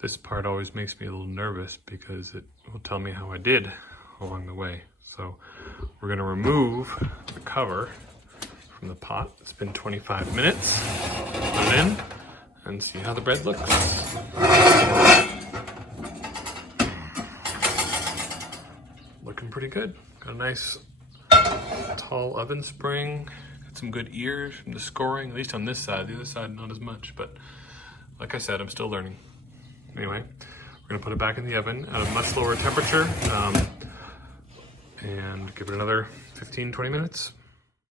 This part always makes me a little nervous because it will tell me how I did along the way. So we're gonna remove the cover from the pot. It's been 25 minutes. Put it in and see how the bread looks. Looking pretty good. Got a nice tall oven spring. Got some good ears from the scoring, at least on this side. The other side, not as much, but like I said, I'm still learning. Anyway, we're gonna put it back in the oven at a much lower temperature and give it another 15-20 minutes.